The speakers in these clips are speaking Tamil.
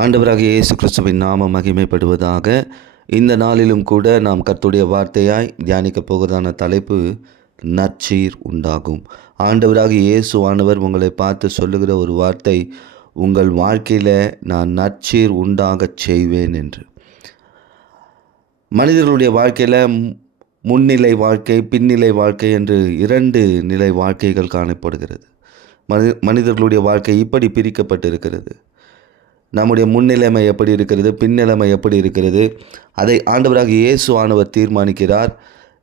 ஆண்டவராகிய இயேசு கிறிஸ்துவின் நாமம் மகிமைப்படுவதாக. இந்த நாளிலும் கூட நாம் கர்த்தருடைய வார்த்தையாய் தியானிக்கப் போவதான தலைப்பு நற்சீர் உண்டாகும். ஆண்டவராகிய இயேசுவானவர் உங்களை பார்த்து சொல்லுகிற ஒரு வார்த்தை, உங்கள் வாழ்க்கையில் நான் நற்சீர் உண்டாகச் செய்வேன் என்று. மனிதர்களுடைய வாழ்க்கையில் முன்னிலை வாழ்க்கை, பின்னிலை வாழ்க்கை என்று இரண்டு நிலை வாழ்க்கைகள் காணப்படுகிறது. மனிதர்களுடைய வாழ்க்கை இப்படி பிரிக்கப்பட்டிருக்கிறது. நம்முடைய முன்னிலைமை எப்படி இருக்கிறது, பின்னிலைமை எப்படி இருக்கிறது, அதை ஆண்டவராகிய இயேசுவானவர் தீர்மானிக்கிறார்.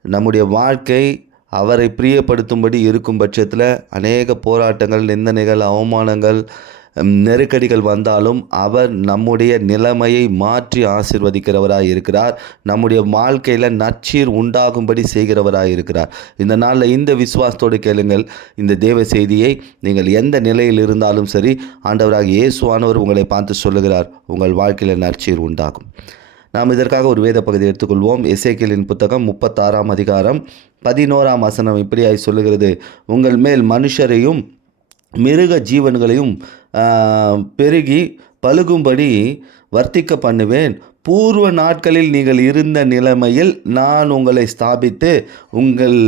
நம்முடைய வாழ்க்கை அவரை பிரியப்படுத்தும்படி இருக்கும் பட்சத்தில் அநேக போராட்டங்கள், நிந்தனைகள், அவமானங்கள், நெருக்கடிகள் வந்தாலும் அவர் நம்முடைய நிலைமையை மாற்றி ஆசீர்வதிக்கிறவராய் இருக்கிறார். நம்முடைய வாழ்க்கையில் நற்சீர் உண்டாகும்படி செய்கிறவராய் இருக்கிறார். இந்த நாளில் இந்த விசுவாசத்தோடு கேளுங்கள். இந்த தேவ செய்தியை நீங்கள் எந்த நிலையில் இருந்தாலும் சரி, ஆண்டவராகிய இயேசுவானவர் உங்களை பார்த்து சொல்லுகிறார், உங்கள் வாழ்க்கையில் நற்சீர் உண்டாகும். நாம் இதற்காக ஒரு வேத பகுதி எடுத்துக்கொள்வோம். எசேக்கியேலின் புத்தகம் 36ஆம் அதிகாரம் 11ஆம் வசனம் இப்படியாய் சொல்லுகிறது, உங்கள் மேல் மனுஷரையும் மிருக ஜீவன்களையும் பெருகி பலுகும்படி வர்த்திக்க பண்ணுவேன். பூர்வ நாட்களில் நீங்கள் இருந்த நிலைமையில் நான் உங்களை ஸ்தாபித்து உங்கள்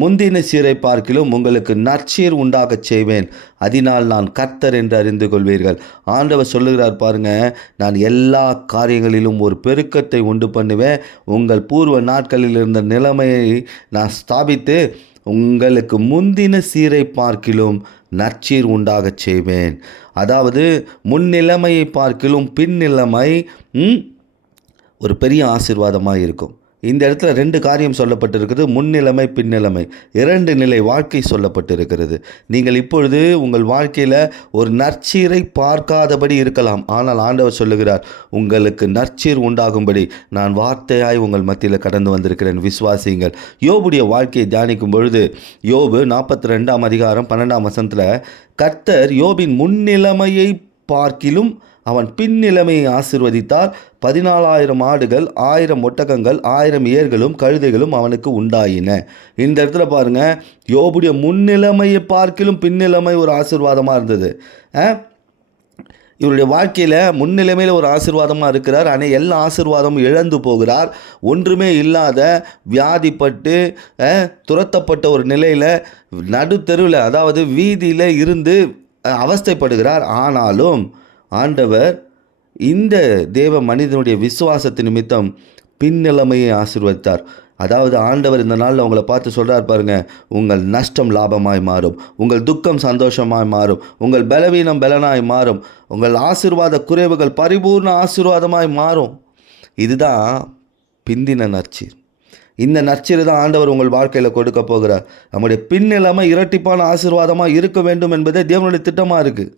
முந்தின சீரை பார்க்கிலும் உங்களுக்கு நற்சீர் உண்டாகச் செய்வேன். அதனால் நான் கர்த்தர் என்று அறிந்து கொள்வீர்கள். ஆண்டவர் சொல்லுகிறார் பாருங்க, நான் எல்லா காரியங்களிலும் ஒரு பெருக்கத்தை உண்டு பண்ணுவேன். உங்கள் பூர்வ நாட்களில் இருந்த நிலைமையை நான் ஸ்தாபித்து உங்களுக்கு முந்தின சீரை பார்க்கிலும் நற்சீர் உண்டாகச் செய்வேன். அதாவது முன்னிலைமையை பார்க்கிலும் பின்னிலைமை ஒரு பெரிய ஆசீர்வாதமாக இருக்கும். இந்த இடத்துல ரெண்டு காரியம் சொல்லப்பட்டிருக்கிறது, முன்னிலைமை, பின்னிலைமை, இரண்டு நிலை வாழ்க்கை சொல்லப்பட்டிருக்கிறது. நீங்கள் இப்பொழுது உங்கள் வாழ்க்கையில் ஒரு நற்சீரை பார்க்காதபடி இருக்கலாம். ஆனால் ஆண்டவர் சொல்லுகிறார், உங்களுக்கு நற்சீர் உண்டாகும்படி நான் வார்த்தையாய் உங்கள் மத்தியில் கடந்து வந்திருக்கிறேன், விசுவாசியுங்கள். யோபுடைய வாழ்க்கையை தியானிக்கும் பொழுது யோபு 42ஆம் அதிகாரம் 12ஆம் வசனத்தில் கர்த்தர் யோபின் முன்னிலைமையை பார்க்கிலும் அவன் பின்னிலைமையை ஆசீர்வதித்தார். 14,000 ஆடுகள், 1000 ஒட்டகங்கள், 1000 ஏர்களும் கழுதைகளும் அவனுக்கு உண்டாயின. இந்த இடத்துல பாருங்க, யோபுடைய முன்னிலைமையை பார்க்கிலும் பின்னிலைமை ஒரு ஆசீர்வாதமாக இருந்தது. இவருடைய வாழ்க்கையில் முன்னிலைமையில் ஒரு ஆசீர்வாதமாக இருக்கிறார். ஆனால் எல்லா ஆசீர்வாதமும் இழந்து போகிறார். ஒன்றுமே இல்லாத வியாதிப்பட்டு துரத்தப்பட்ட ஒரு நிலையில் நடுத்தெருவில், அதாவது வீதியில் இருந்து அவஸ்தைப்படுகிறார். ஆனாலும் ஆண்டவர் இந்த தேவ மனிதனுடைய விசுவாசத்து நிமித்தம் பின்னிலைமையை ஆசீர்வதித்தார். அதாவது ஆண்டவர் இந்த நாளில் உங்களை பார்த்து சொல்கிறார் பாருங்க, உங்கள் நஷ்டம் லாபமாய் மாறும், உங்கள் துக்கம் சந்தோஷமாய் மாறும், உங்கள் பலவீனம் பலனாய் மாறும், உங்கள் ஆசீர்வாத குறைவுகள் பரிபூர்ண ஆசீர்வாதமாய் மாறும். இதுதான் பிந்தின நற்சீர். இந்த நற்சீர் தான் ஆண்டவர் உங்கள் வாழ்க்கையில் கொடுக்க போகிறார். நம்முடைய பின்னிலைமை இரட்டிப்பான ஆசீர்வாதமாக இருக்க வேண்டும் என்பதே தேவனுடைய திட்டமாக இருக்குது.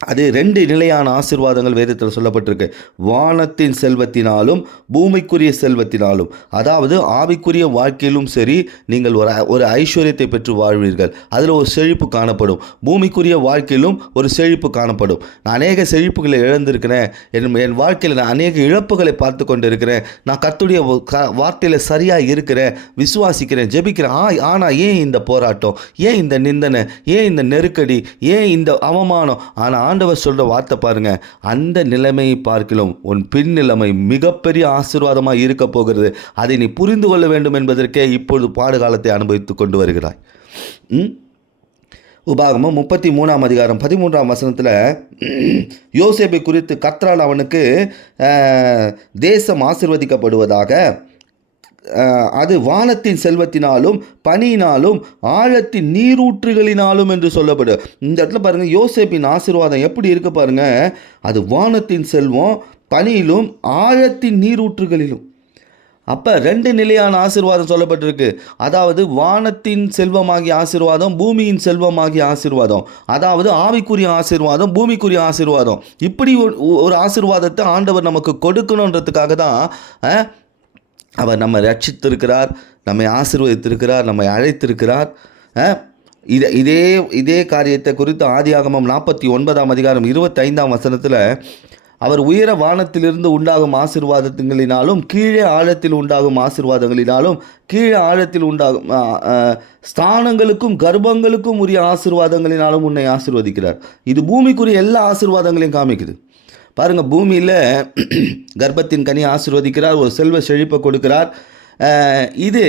அது ரெண்டு நிலையான ஆசீர்வாதங்கள் வேதத்தில் சொல்லப்பட்டிருக்கு. வானத்தின் செல்வத்தினாலும் பூமிக்குரிய செல்வத்தினாலும், அதாவது ஆவிக்குரிய வாழ்க்கையிலும் சரி, நீங்கள் ஒரு ஐஸ்வர்யத்தை பெற்று வாழ்வீர்கள், அதில் ஒரு செழிப்பு காணப்படும். பூமிக்குரிய வாழ்க்கையிலும் ஒரு செழிப்பு காணப்படும். நான் அநேக செழிப்புகளை இழந்திருக்கிறேன், என் வாழ்க்கையில் நான் அநேக இழப்புகளை பார்த்து கொண்டு இருக்கிறேன். நான் கர்த்தருடைய வார்த்தையில் சரியாக இருக்கிறேன், விசுவாசிக்கிறேன், ஜெபிக்கிறேன். ஆனால் ஏன் இந்த போராட்டம், ஏன் இந்த நிந்தனை, ஏன் இந்த நெருக்கடி, ஏன் இந்த அவமானம்? ஆனால் ஆண்டவர் சொல்கிற வார்த்தை பாருங்க, அந்த நிலைமையை பார்க்கலாம் உன் பின்னிலைமை மிகப்பெரிய ஆசீர்வாதமாக இருக்க போகிறது. அதை நீ புரிந்து கொள்ள வேண்டும் என்பதற்கே இப்பொழுது பாடுகாலத்தை அனுபவித்து கொண்டு வருகிறாய். உபாகமம் 33ஆம் அதிகாரம் 13ஆம் வசனத்தில் யோசேப்பை குறித்து கர்த்தரால் அவனுக்கு தேசம் ஆசீர்வதிக்கப்படுவதாக, அது வானத்தின் செல்வத்தினாலும் பனியினாலும் ஆழத்தின் நீரூற்றுகளினாலும் என்று சொல்லப்படும். இந்த இடத்துல பாருங்கள், யோசேப்பின் ஆசீர்வாதம் எப்படி இருக்கு பாருங்க. அது வானத்தின் செல்வம், பனியிலும் ஆழத்தின் நீரூற்றுகளிலும். அப்போ ரெண்டு நிலையான ஆசீர்வாதம் சொல்லப்பட்டிருக்கு. அதாவது வானத்தின் செல்வமாகிய ஆசீர்வாதம், பூமியின் செல்வமாகிய ஆசீர்வாதம். அதாவது ஆவிக்குரிய ஆசீர்வாதம், பூமிக்குரிய ஆசீர்வாதம். இப்படி ஒரு ஆசீர்வாதத்தை ஆண்டவர் நமக்கு கொடுக்கணுன்றதுக்காக தான் அவர் நம்மை ரட்சித்திருக்கிறார், நம்மை ஆசீர்வதித்திருக்கிறார், நம்மை அழைத்திருக்கிறார். இதே காரியத்தை குறித்து ஆதியாகமம் 49ஆம் அதிகாரம் 25ஆம் வசனத்தில் அவர் உயர வானத்திலிருந்து உண்டாகும் ஆசீர்வாதங்களினாலும் கீழே ஆழத்தில் உண்டாகும் ஆசீர்வாதங்களினாலும் கீழே ஆழத்தில் உண்டாகும் ஸ்தானங்களுக்கும் கர்ப்பங்களுக்கும் உரிய ஆசீர்வாதங்களினாலும் உன்னை ஆசீர்வதிக்கிறார். இது பூமிக்குரிய எல்லா ஆசீர்வாதங்களையும் காமிக்குது. பாருங்கள், பூமியில் கர்ப்பத்தின் கனி ஆசீர்வதிக்கிறார், ஒரு செல்வ செழிப்பை கொடுக்கிறார். இது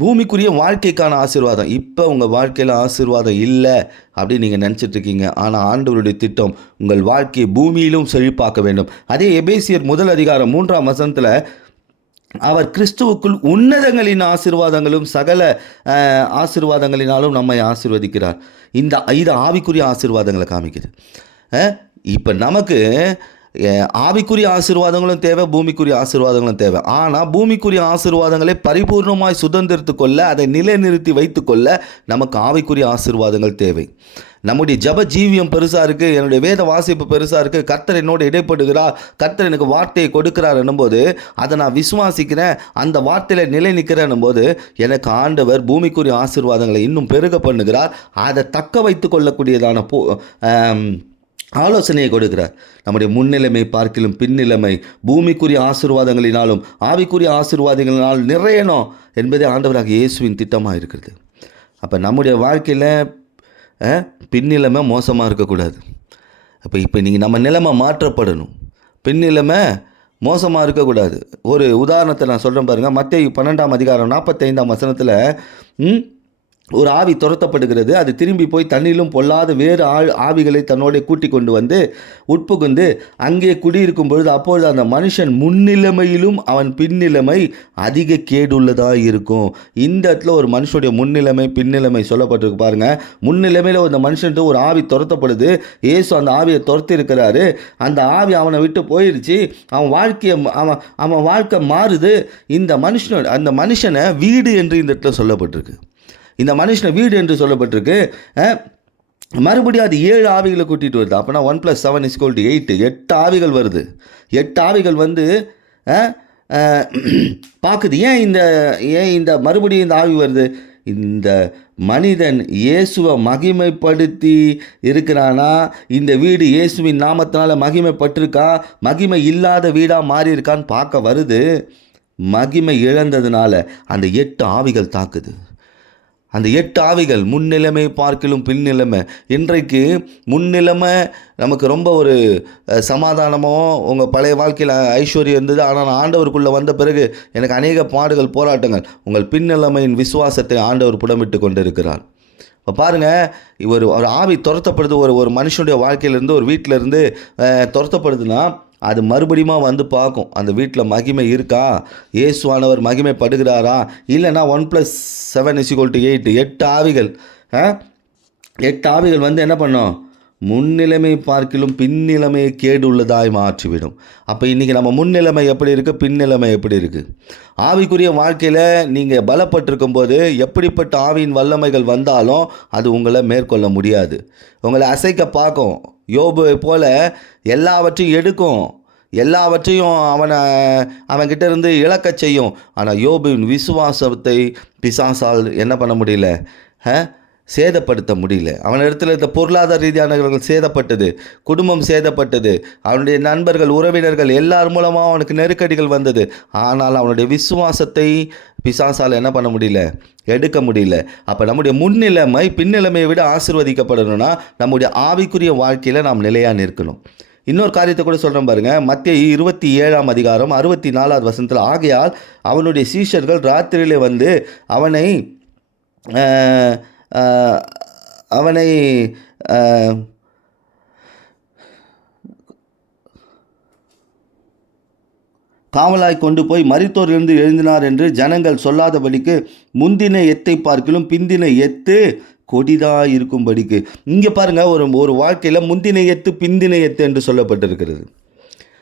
பூமிக்குரிய வாழ்க்கைக்கான ஆசீர்வாதம். இப்போ உங்கள் வாழ்க்கையில் ஆசீர்வாதம் இல்லை அப்படின்னு நீங்கள் நினச்சிட்ருக்கீங்க. ஆனால் ஆண்டவருடைய திட்டம் உங்கள் வாழ்க்கையை பூமியிலும் செழிப்பாக்க வேண்டும். அதே எபேசியர் 1:3 அவர் கிறிஸ்துவுக்குள் உன்னதங்களின் ஆசீர்வாதங்களும் சகல ஆசீர்வாதங்களினாலும் நம்மை ஆசீர்வதிக்கிறார். இது ஆவிக்குரிய ஆசீர்வாதங்களை காமிக்குது. இப்போ நமக்கு ஆவிக்குரிய ஆசீர்வாதங்களும் தேவை, பூமிக்குரிய ஆசீர்வாதங்களும் தேவை. ஆனால் பூமிக்குரிய ஆசீர்வாதங்களை பரிபூர்ணமாய் சுதந்திரத்து கொள்ள, அதை நிலைநிறுத்தி வைத்து கொள்ள நமக்கு ஆவிக்குரிய ஆசீர்வாதங்கள் தேவை. நம்முடைய ஜப ஜீவியம் பெருசாக இருக்குது, என்னுடைய வேத வாசிப்பு பெருசாக இருக்குது, கர்த்தர் என்னோடு இடைப்படுகிறார், கர்த்தர் எனக்கு வார்த்தையை கொடுக்கிறார் என்னும்போது அதை நான் விசுவாசிக்கிறேன், அந்த வார்த்தையில் நிலை நிற்கிறேன் போது எனக்கு ஆண்டவர் பூமிக்குரிய ஆசீர்வாதங்களை இன்னும் பெருக பண்ணுகிறார். அதை தக்க வைத்து கொள்ளக்கூடியதான ஆலோசனையை கொடுக்கிறார். நம்முடைய முன்னிலைமை பார்க்கிலும் பின்னிலைமை பூமிக்குரிய ஆசீர்வாதங்களினாலும் ஆவிக்குரிய ஆசீர்வாதங்களினாலும் நிறையணும் என்பதே ஆண்டவராக இயேசுவின் திட்டமாக இருக்கிறது. அப்போ நம்முடைய வாழ்க்கையில் பின்னிலைமை மோசமாக இருக்கக்கூடாது. இப்போ நீங்கள் நம்ம நிலைமை மாற்றப்படணும், பின்னிலைமை மோசமாக இருக்கக்கூடாது. ஒரு உதாரணத்தை நான் சொல்கிறேன் பாருங்கள். மத்தேயு 12:45 ஒரு ஆவி துரத்தப்படுகிறது. அது திரும்பி போய் தண்ணியிலும் பொல்லாத வேறு ஆவிகளை தன்னோட கூட்டி கொண்டு வந்து உட்புகுந்து அங்கே குடியிருக்கும் பொழுது அப்பொழுது அந்த மனுஷன் முன்னிலைமையிலும் அவன் பின்னிலைமை அதிக கேடுள்ளதாக இருக்கும். இந்த இடத்துல ஒரு மனுஷனுடைய முன்னிலைமை பின்னிலைமை சொல்லப்பட்டிருக்கு பாருங்கள். முன்னிலைமையில் அந்த மனுஷன்ட்டு ஒரு ஆவி துரத்தப்படுது. இயேசு அந்த ஆவியை துரத்தி இருக்கிறாரு. அந்த ஆவி அவனை விட்டு போயிடுச்சு. அவன் வாழ்க்கை மாறுது. அந்த மனுஷனை வீடு என்று இந்த இடத்துல சொல்லப்பட்டிருக்கு. இந்த மனுஷனை வீடு என்று சொல்லப்பட்டிருக்கு. மறுபடியும் அது 7 ஆவிகளை கூட்டிகிட்டு வருது. அப்போனா 1+7 = 8. 8 ஆவிகள் வருது. 8 ஆவிகள் வந்து பார்க்குது. ஏன் இந்த மறுபடியும் இந்த ஆவி வருது? இந்த மனிதன் இயேசுவை மகிமைப்படுத்தி இருக்கிறானா? இந்த வீடு இயேசுவின் நாமத்தினால மகிமைப்பட்டிருக்கா? மகிமை இல்லாத வீடாக மாறி இருக்கான்னு பார்க்க வருது. மகிமை இழந்ததுனால அந்த 8 ஆவிகள் தாக்குது. அந்த 8 ஆவிகள் முன்னிலைமை பார்க்கிலும் பின்னிலைமை. இன்றைக்கு முன்னிலைமை நமக்கு ரொம்ப ஒரு சமாதானமோ, உங்கள் பழைய வாழ்க்கையில் ஐஸ்வர்யம் இருந்தது, ஆனால் ஆண்டவருக்குள்ளே வந்த பிறகு எனக்கு அநேக பாடுகள் போராட்டங்கள். உங்கள் பின்னிலைமையின் விசுவாசத்தை ஆண்டவர் புடமிட்டு கொண்டு இருக்கிறார். இப்போ பாருங்கள், ஒரு ஆவி துரத்தப்படுது. ஒரு மனுஷனுடைய வாழ்க்கையிலேருந்து, ஒரு வீட்டிலேருந்து துரத்தப்படுதுன்னா அது மறுபடியும் வந்து பார்க்கும், அந்த வீட்டில் மகிமை இருக்கா, இயேசுவானவர் மகிமைப்படுகிறாரா, இல்லைன்னா 1+7 = 8. 8 ஆவிகள் 8 ஆவிகள் வந்து என்ன பண்ணும்? முன்னிலைமை பார்க்கிலும் பின்னிலைமையை கேடு உள்ளதாய் மாற்றிவிடும். அப்போ இன்றைக்கி நம்ம முன்னிலைமை எப்படி இருக்குது, பின்னிலைமை எப்படி இருக்குது? ஆவிக்குரிய வாழ்க்கையில் நீங்கள் பலப்பட்டிருக்கும் போது எப்படிப்பட்ட ஆவியின் வல்லமைகள் வந்தாலும் அது உங்களை மேற்கொள்ள முடியாது. உங்களை அசைக்க பார்க்கும். யோபுவை போல எல்லாவற்றையும் எடுக்கும், எல்லாவற்றையும் அவன்கிட்ட இருந்து இழக்க செய்யும். ஆனால் யோபுவின் விசுவாசத்தை பிசாசால் என்ன பண்ண முடியல? சேதப்படுத்த முடியல. அவனிடத்தில் இருந்த பொருளாதார ரீதியானவர்கள் சேதப்பட்டது, குடும்பம் சேதப்பட்டது, அவனுடைய நண்பர்கள் உறவினர்கள் எல்லார் மூலமாக அவனுக்கு நெருக்கடிகள் வந்தது. ஆனால் அவனுடைய விசுவாசத்தை பிசாசால் என்ன பண்ண முடியல? எடுக்க முடியல. அப்போ நம்முடைய முன்னிலைமை பின்னிலைமையை விட ஆசீர்வதிக்கப்படணும்னா நம்முடைய ஆவிக்குரிய வாழ்க்கையில் நாம் நிலையாக நிற்கணும். இன்னொரு காரியத்தை கூட சொல்கிறேன் பாருங்கள். மத்தேயு 27:64 ஆகையால் அவனுடைய சீஷர்கள் ராத்திரியிலே வந்து அவனை காவலாய் கொண்டு போய் மரித்தோரிலிருந்து எழுந்தினார் என்று ஜனங்கள் சொல்லாதபடிக்கு முந்தின எத்தை பார்க்கிலும் பிந்தின எத்து கொடிதாக இருக்கும்படிக்கு. இங்கே பாருங்கள், ஒரு வாழ்க்கையில் முந்தின எத்து பிந்தின எத்து என்று சொல்லப்பட்டிருக்கிறது.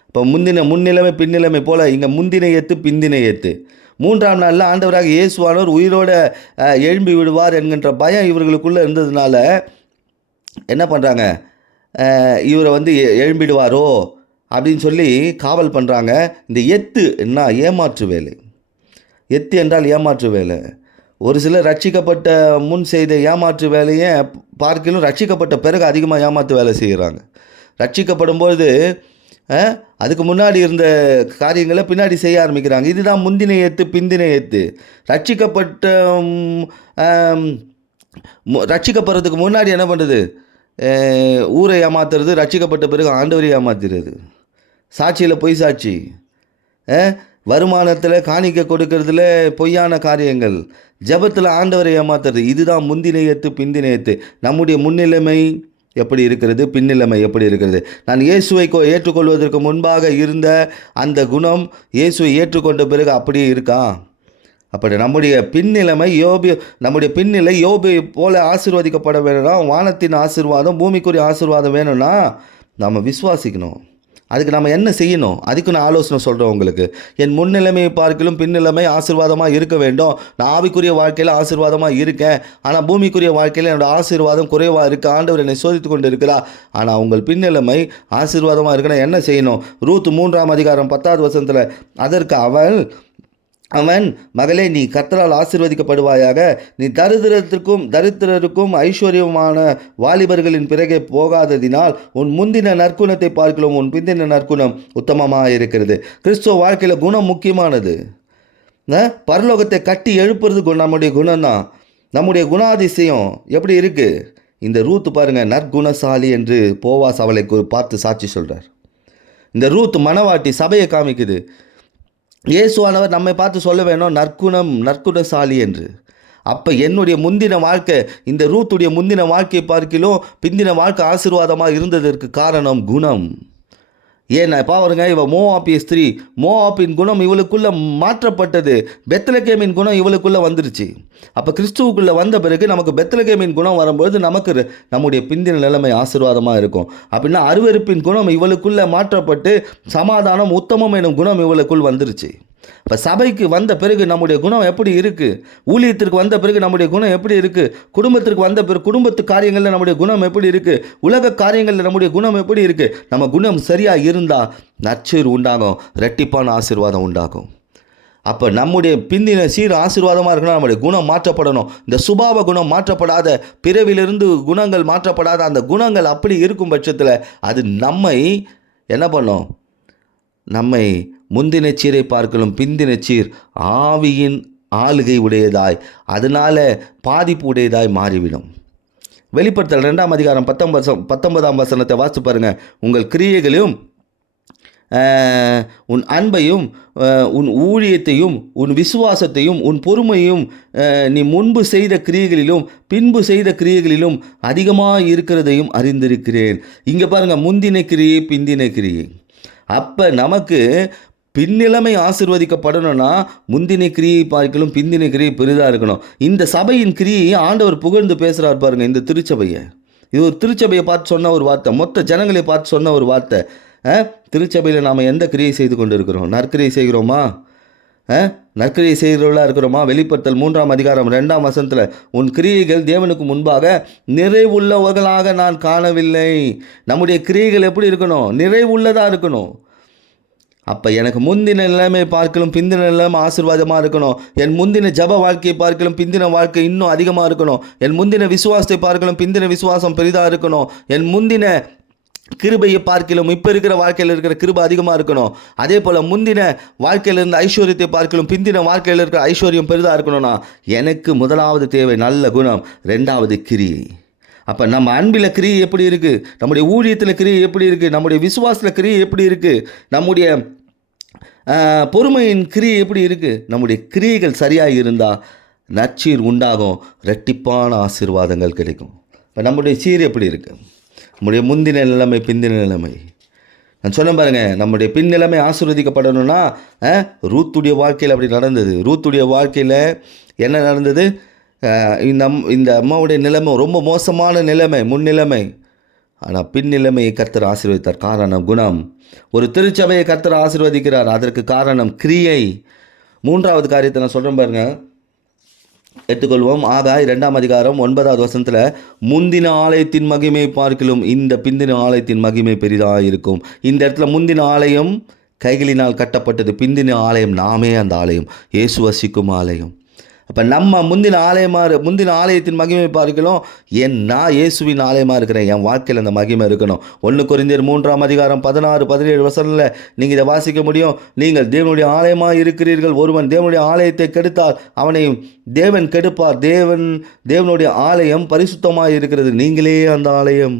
இப்போ முன்னிலைமை பின்னிலைமை போல் இங்கே முந்தின எத்து பிந்தின எத்து. 3ஆம் நாளில் ஆண்டவராக இயேசுவானவர் உயிரோட எழும்பி விடுவார் என்கின்ற பயம் இவர்களுக்குள்ளே இருந்ததுனால என்ன பண்ணுறாங்க? இவரை வந்து எழும்பிடுவாரோ அப்படின்னு சொல்லி காவல் பண்ணுறாங்க. இந்த எத்து என்ன? ஏமாற்று வேலை. எத்து என்றால் ஏமாற்று வேலை. ஒரு சிலர் ரட்சிக்கப்பட்ட முன் செய்த ஏமாற்று வேலையை பார்க்கலும் ரட்சிக்கப்பட்ட பிறகு அதிகமாக ஏமாற்று வேலை செய்கிறாங்க. ரட்சிக்கப்படும்போது அதுக்கு முன்னாடி இருந்த காரியங்களை பின்னாடி செய்ய ஆரம்பிக்கிறாங்க. இதுதான் முந்தின ஏத்து பிந்தின ஏத்து. ரட்சிக்கப்பட்ட ரட்சிக்கப்படுறதுக்கு முன்னாடி என்ன பண்ணுறது? ஊரை ஏமாத்துறது. ரட்சிக்கப்பட்ட பிறகு ஆண்டவரை ஏமாத்துறது. சாட்சியில் பொய் சாட்சி, வருமானத்தில் காணிக்க கொடுக்கறதுல பொய்யான காரியங்கள், ஜெபத்தில் ஆண்டவரை ஏமாத்துறது. இதுதான் முந்தின ஏத்து பிந்தின ஏத்து. நம்முடைய முன்னிலைமை எப்படி இருக்கிறது, பின்னிலைமை எப்படி இருக்கிறது? நான் இயேசுவை ஏற்றுக்கொள்வதற்கு முன்பாக இருந்த அந்த குணம் இயேசுவை ஏற்றுக்கொண்ட பிறகு அப்படியே இருக்கா? அப்படி நம்முடைய பின்னிலைமை நம்முடைய பின்னிலை யோபை போல ஆசீர்வதிக்கப்பட வேணும்னா, வானத்தின் ஆசீர்வாதம் பூமிக்குரிய ஆசீர்வாதம் வேணும்னா நம்ம விசுவாசிக்கணும். அதுக்கு நம்ம என்ன செய்யணும்? அதுக்கு நான் ஆலோசனை சொல்கிறேன் உங்களுக்கு. என் முன்னிலைமையை பார்க்கலும் பின்னிலைமை ஆசீர்வாதமாக இருக்க வேண்டும். நான் ஆவிக்குரிய வாழ்க்கையில் ஆசீர்வாதமாக இருக்கேன், ஆனால் பூமிக்குரிய வாழ்க்கையில் என்னோடய ஆசீர்வாதம் குறைவாக இருக்குது. ஆண்டவர் என்னை சோதித்து கொண்டு இருக்கிறார். ஆனால் உங்கள் பின்னிலைமை ஆசீர்வாதமாக இருக்குன்னா என்ன செய்யணும்? ரூத் 3ஆம் அதிகாரம் 10வது வசனத்தில், அதற்கு அவன் மகளே, நீ கர்த்தரால் ஆசீர்வதிக்கப்படுவாயாக. நீ தரித்திரருக்கும் ஐஸ்வர்யமான வாலிபர்களின் பிறகே போகாததினால் உன் முந்தின நற்குணத்தை பார்க்கலாம் உன் பிந்தின நற்குணம் உத்தமமாக இருக்கிறது. கிறிஸ்துவ வாழ்க்கையில் குணம் முக்கியமானது. பரலோகத்தை கட்டி எழுப்புறது நம்முடைய குணம்தான். நம்முடைய குணாதிசயம் எப்படி இருக்குது? இந்த ரூத் பாருங்கள், நற்குணசாலி என்று போவாஸ் அவளை பார்த்து சாட்சி சொல்கிறார். இந்த ரூத் மணவாட்டி சபையை காமிக்குது. இயேசுவானவர் நம்மை பார்த்து சொல்ல வேணும் நற்குணசாலி என்று. அப்போ என்னுடைய முந்தின வாழ்க்கை, இந்த ரூத்துடைய முந்தின வாழ்க்கையை பார்க்கிலும் பிந்தின வாழ்க்கை ஆசீர்வாதமாக இருந்ததற்கு காரணம் குணம். ஏன்னா பாருங்க, இவ மோவாபிய ஸ்திரீ, மோவாபின் குணம் இவளுக்குள்ளே மாற்றப்பட்டது. பெத்லகேமின் குணம் இவளுக்குள்ளே வந்துருச்சு. அப்போ கிறிஸ்துவுக்குள்ளே வந்த பிறகு நமக்கு பெத்லகேமின் குணம் வரும்போது நமக்கு நம்முடைய பிந்தின நிலைமை ஆசீர்வாதமாக இருக்கும். அப்படின்னா அருவருப்பின் குணம் இவளுக்குள்ளே மாற்றப்பட்டு சமாதானம் உத்தமம் எனும் குணம் இவளுக்குள் வந்துருச்சு. இப்போ சபைக்கு வந்த பிறகு நம்முடைய குணம் எப்படி இருக்குது? ஊழியத்திற்கு வந்த பிறகு நம்முடைய குணம் எப்படி இருக்குது? குடும்பத்திற்கு வந்த பிறகு குடும்பத்து காரியங்களில் நம்முடைய குணம் எப்படி இருக்குது? உலக காரியங்களில் நம்முடைய குணம் எப்படி இருக்குது? நம்ம குணம் சரியாக இருந்தால் நற்சீர் உண்டாகும், இரட்டிப்பான ஆசீர்வாதம் உண்டாகும். அப்போ நம்முடைய பிந்தின சீர் ஆசீர்வாதமாக இருக்கணும். நம்முடைய குணம் மாற்றப்படணும். இந்த சுபாவ குணம் மாற்றப்படாத, பிறவிலிருந்து குணங்கள் மாற்றப்படாத அந்த குணங்கள் அப்படி இருக்கும் பட்சத்தில் அது நம்மை என்ன பண்ணும்? நம்மை முந்தின சீரை பார்க்கலும் பிந்தின சீர் ஆவியின் ஆளுகை உடையதாய், அதனால் பாதிப்பு உடையதாய் மாறிவிடும். வெளிப்படுத்தல் 2ஆம் அதிகாரம் 19ஆம் வசனத்தை வாசித்து பாருங்கள். உங்கள் கிரியைகளையும் உன் அன்பையும் உன் ஊழியத்தையும் உன் விசுவாசத்தையும் உன் பொறுமையும் நீ முன்பு செய்த கிரியைகளிலும் பின்பு செய்த கிரியைகளிலும் அதிகமாக இருக்கிறதையும் அறிந்திருக்கிறேன். இங்கே பாருங்கள், முந்தின கிரியை பிந்தின கிரியை. அப்போ நமக்கு பின்னிலைமை ஆசீர்வதிக்கப்படணும்னா முந்தின கிரியை பார்க்கலும் பிந்தின கிரியை பெரிதாக இருக்கணும். இந்த சபையின் கிரியை ஆண்டவர் புகழ்ந்து பேசுகிறார் பாருங்கள். இந்த திருச்சபையை, இது ஒரு திருச்சபையை பார்த்து சொன்ன ஒரு வார்த்தை, மொத்த ஜனங்களை பார்த்து சொன்ன ஒரு வார்த்தை. திருச்சபையில் நாம் எந்த கிரியை செய்து கொண்டு இருக்கிறோம்? நற்கிரியை செய்கிறோமா? நற்கிரியை செய்கிறவர்களாக இருக்கிறோமா? வெளிப்படுத்தல் 3ஆம் அதிகாரம் 2ஆம் வசனத்தில், உன் கிரியைகள் தேவனுக்கு முன்பாக நிறைவுள்ளவர்களாக நான் காணவில்லை. நம்முடைய கிரியைகள் எப்படி இருக்கணும்? நிறைவுள்ளதாக இருக்கணும். அப்போ எனக்கு முந்தின நிலைமை பார்க்கலும் பிந்தின நிலைமை ஆசீர்வாதமாக இருக்கணும். என் முந்தின ஜப வாழ்க்கையை பார்க்கலும் பிந்தின வாழ்க்கை இன்னும் அதிகமாக இருக்கணும். என் முந்தின விசுவாசத்தை பார்க்கலும் பிந்தின விசுவாசம் பெரிதாக இருக்கணும். என் முந்தின கிருபையை பார்க்கலும் இப்போ இருக்கிற வாழ்க்கையில் இருக்கிற கிருபை அதிகமாக இருக்கணும். அதே போல் முந்தின வாழ்க்கையில் இருந்த ஐஸ்வர்யத்தை பார்க்கலும் பிந்தின வாழ்க்கையில் இருக்கிற ஐஸ்வர்யம் பெரிதாக இருக்கணும்னா எனக்கு முதலாவது தேவை நல்ல குணம், 2வது கிரியை. அப்போ நம்ம அன்பில் கிரியை எப்படி இருக்குது? நம்முடைய ஊழியத்தில் கிரியை எப்படி இருக்குது? நம்முடைய விசுவாசத்தில் கிரியை எப்படி இருக்குது? நம்முடைய பொறுமையின் கிரியை எப்படி இருக்குது? நம்முடைய கிரியைகள் சரியாக இருந்தால் நற்சீர் உண்டாகும், இரட்டிப்பான ஆசீர்வாதங்கள் கிடைக்கும். இப்போ நம்முடைய சீர் எப்படி இருக்குது? நம்முடைய முந்தின நிலைமை பிந்தின நிலைமை. நான் சொன்ன பாருங்கள், நம்முடைய பின்னிலைமை ஆசீர்வதிக்கப்படணும்னா ரூத்துடைய வாழ்க்கையில் அப்படி நடந்தது. ரூத்துடைய வாழ்க்கையில் என்ன நடந்தது? இந்த அம்மாவுடைய நிலைமை ரொம்ப மோசமான நிலைமை, முன்னிலைமை. ஆனால் பின்னிலைமையை கர்த்தர் ஆசீர்வதித்தார். காரணம் குணம். ஒரு திருச்சபையை கர்த்தர் ஆசீர்வதிக்கிறார், அதற்கு காரணம் கிரியை. 3வது காரியத்தை நான் சொல்கிறேன் பாருங்கள், எடுத்துக்கொள்வோம். ஆகாய் 2ஆம் அதிகாரம் 9வது வசனத்தில், முந்தின ஆலயத்தின் மகிமை பார்க்கலும் இந்த பிந்தின ஆலயத்தின் மகிமை பெரிதாக இருக்கும். இந்த இடத்துல முந்தின ஆலயம் கைகளினால் கட்டப்பட்டது, பிந்தின ஆலயம் நாமே அந்த ஆலயம், இயேசு வசிக்கும் ஆலயம். அப்போ நம்ம முந்தின ஆலயத்தின் மகிமை பார்க்கலாம், நான் இயேசுவின் ஆலயமாக இருக்கிறேன், என் வாழ்க்கையில் அந்த மகிமை இருக்கணும். 1 கொரிந்தியர் 3:16-17 நீங்கள் இதை வாசிக்க முடியும். நீங்கள் தேவனுடைய ஆலயமாக இருக்கிறீர்கள், ஒருவன் தேவனுடைய ஆலயத்தை கெடுத்தால் அவனை தேவன் கெடுப்பார். தேவனுடைய ஆலயம் பரிசுத்தமாக இருக்கிறது, நீங்களே அந்த ஆலயம்.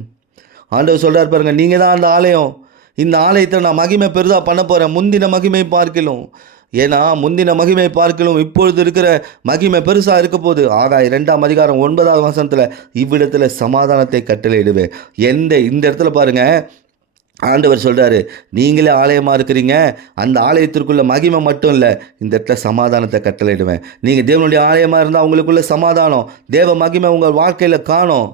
ஆண்டவர் சொல்கிறார் பாருங்கள், நீங்கள் தான் அந்த ஆலயம். இந்த ஆலயத்தை நான் மகிமை பெரிதாக பண்ண போகிறேன், முந்தின மகிமை பார்க்கலாம். ஏன்னா முந்தின மகிமை பார்க்கலும் இப்பொழுது இருக்கிற மகிமை பெருசாக இருக்க போது. ஆகாய் 2:9 இவ்விடத்தில் சமாதானத்தை கட்டளையிடுவேன். இந்த இடத்துல பாருங்கள், ஆண்டவர் சொல்கிறாரு, நீங்களே ஆலயமாக இருக்கிறீங்க, அந்த ஆலயத்திற்குள்ள மகிமை மட்டும் இல்லை, இந்த இடத்துல சமாதானத்தை கட்டளையிடுவேன். நீங்கள் தேவனுடைய ஆலயமாக இருந்தால் உங்களுக்குள்ள சமாதானம், தேவ மகிமை உங்கள் வாழ்க்கையில் காணும்.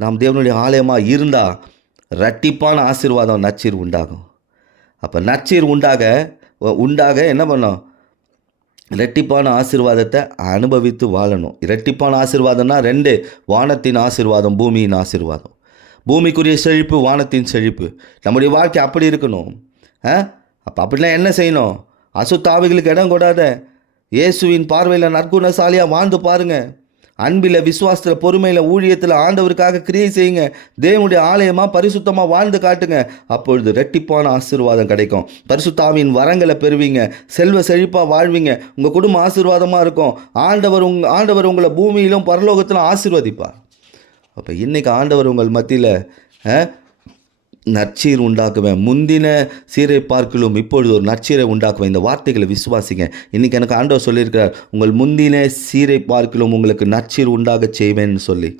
நாம் தேவனுடைய ஆலயமாக இருந்தால் இரட்டிப்பான ஆசீர்வாதம் நற்சீர் உண்டாகும். அப்போ நற்சீர் உண்டாக என்ன பண்ணோம்? இரட்டிப்பான ஆசீர்வாதத்தை அனுபவித்து வாழணும். இரட்டிப்பான ஆசீர்வாதம்னா 2, வானத்தின் ஆசீர்வாதம், பூமியின் ஆசீர்வாதம். பூமிக்குரிய செழிப்பு, வானத்தின் செழிப்பு. நம்முடைய வாழ்க்கை அப்படி இருக்கணும். அப்போ அப்படிலாம் என்ன செய்யணும்? அசுத்த ஆவிகளுக்கு இடம் கொடாத, இயேசுவின் பார்வையில் நற்குணசாலியாக வாழ்ந்து பாருங்கள். அன்பில், விசுவாசத்தில், பொறுமையில், ஊழியத்தில் ஆண்டவருக்காக கிரியை செய்யுங்க. தேவனுடைய ஆலயமாக பரிசுத்தமாக வாழ்ந்து காட்டுங்க. அப்பொழுது இரட்டிப்பான ஆசீர்வாதம் கிடைக்கும். பரிசுத்தாவின் வரங்களை பெறுவீங்க, செல்வ செழிப்பாக வாழ்வீங்க, உங்கள் குடும்பம் ஆசீர்வாதமாக இருக்கும். ஆண்டவர் உங்களை பூமியிலும் பரலோகத்திலும் ஆசீர்வதிப்பார். அப்போ இன்றைக்கி ஆண்டவர் உங்கள் மத்தியில் நற்சீர் உண்டாக்குவேன், முந்தின சீரை பார்க்கலும் இப்பொழுது ஒரு நற்சீரை உண்டாக்குவேன். இந்த வார்த்தைகளை விசுவாசிங்க. இன்றைக்கி எனக்கு ஆண்டவர் சொல்லியிருக்கிறார், உங்கள் முந்தின சீரை பார்க்கலும் உங்களுக்கு நற்சீர் உண்டாக செய்வேன்னு சொல்லி.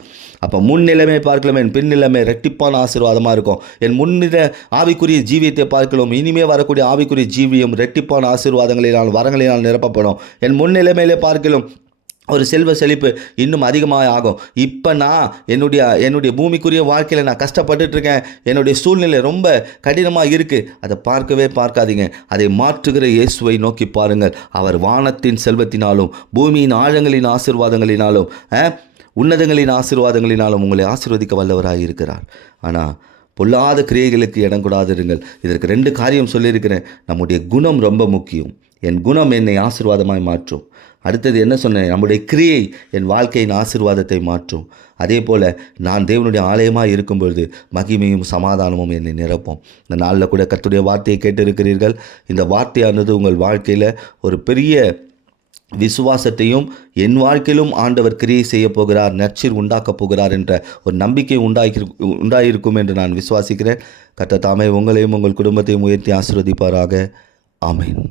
அப்போ முன்னிலைமை பார்க்கலாம், என் பின்னிலைமை இரட்டிப்பான ஆசீர்வாதமாக இருக்கும். என் முன்னில ஆவிக்குரிய ஜீவியத்தை பார்க்கலாம், இனிமேல் வரக்கூடிய ஆவிக்குரிய ஜீவியம் இரட்டிப்பான ஆசீர்வாதங்களினால் வரங்களினால் நிரப்பப்படும். என் முன்னிலைமையிலே பார்க்கலாம் ஒரு செல்வ செழிப்பு இன்னும் அதிகமாக ஆகும். இப்போ நான் என்னுடைய பூமிக்குரிய வாழ்க்கையில் நான் கஷ்டப்பட்டுட்ருக்கேன், என்னுடைய சூழ்நிலை ரொம்ப கடினமாக இருக்குது, அதை பார்க்காதீங்க. அதை மாற்றுகிற இயேசுவை நோக்கி பாருங்கள். அவர் வானத்தின் செல்வத்தினாலும் பூமியின் ஆழங்களின் ஆசீர்வாதங்களினாலும் உன்னதங்களின் ஆசீர்வாதங்களினாலும் உங்களை ஆசீர்வதிக்க வல்லவராக இருக்கிறார். ஆனால் பொல்லாத கிரியைகளுக்கு இடம் கொடாதிருங்கள். இதற்கு 2 காரியம் சொல்லியிருக்கிறேன். நம்முடைய குணம் ரொம்ப முக்கியம். என் குணம் என்னை ஆசீர்வாதமாய் மாற்றும். அடுத்தது என்ன சொன்னேன்? நம்முடைய கிரியை என் வாழ்க்கையின் ஆசீர்வாதத்தை மாற்றும். அதே போல் நான் தேவனுடைய ஆலயமாக இருக்கும்பொழுது மகிமையும் சமாதானமும் என்னை நிரப்பும். இந்த நாளில் கூட கர்த்தருடைய வார்த்தையை கேட்டிருக்கிறீர்கள். இந்த வார்த்தையானது உங்கள் வாழ்க்கையில் ஒரு பெரிய விசுவாசத்தையும், என் வாழ்க்கையிலும் ஆண்டவர் கிரியை செய்ய போகிறார், நற்சீர் உண்டாக்கப் போகிறார் என்ற ஒரு நம்பிக்கை உண்டாயிருக்கும் என்று நான் விசுவாசிக்கிறேன். கர்த்தர் தாமே உங்களையும் உங்கள் குடும்பத்தையும் உயர்த்தி ஆசீர்வதிப்பாராக. ஆமென்.